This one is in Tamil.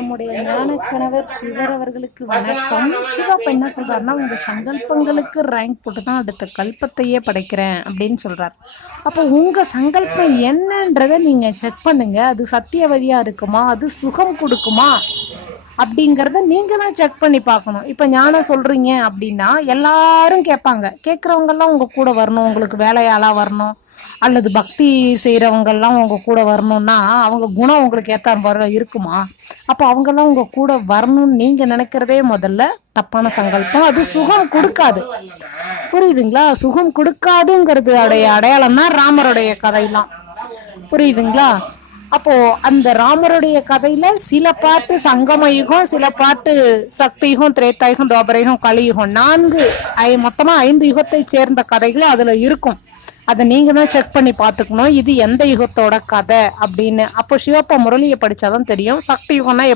எம்முடைய ஞான கணவர் சிவர் அவர்களுக்கு வணக்கம். சிவப்ப என்ன சொல்றாருன்னா, உங்க சங்கல்பங்களுக்கு ரேங்க் போட்டு தான் அடுத்த கல்பத்தையே படைக்கிறேன் அப்படின்னு சொல்றாரு. அப்போ உங்க சங்கல்பம் என்னன்றதை நீங்க செக் பண்ணுங்க. அது சத்திய வழியா இருக்குமா, அது சுகம் கொடுக்குமா அப்படிங்கிறத நீங்க தான் செக் பண்ணி பார்க்கணும். இப்போ ஞானம் சொல்றீங்க அப்படின்னா எல்லாரும் கேட்பாங்க. கேட்குறவங்கெல்லாம் உங்க கூட வரணும், உங்களுக்கு வேலையாளா வரணும், அல்லது பக்தி செய்கிறவங்கெல்லாம் உங்க கூட வரணும்னா அவங்க குணம் உங்களுக்கு ஏற்ற இருக்குமா? அப்போ அவங்கெல்லாம் உங்க கூட வரணும்னு நீங்க நினைக்கிறதே முதல்ல தப்பான சங்கல்பம். அது சுகம் கொடுக்காது. புரியுதுங்களா? சுகம் கொடுக்காதுங்கிறது அடையாளம் தான் ராமருடைய கதையெல்லாம். புரியுதுங்களா? அப்போ அந்த ராமருடைய கதையில சில பாட்டு சங்கம யுகம், சில பாட்டு சக்தி யுகம், திரேதா யுகம், துவாபர யுகம், கலியுகம், மொத்தமா 5 யுகத்தை சேர்ந்த கதைகளும் அதுல இருக்கும். அதை நீங்க தான் செக் பண்ணி பார்த்துக்கணும், இது எந்த யுகத்தோட கதை அப்படின்னு. அப்போ சிவப்பா முரளியை படிச்சாதான் தெரியும் சக்தி யுகம்னா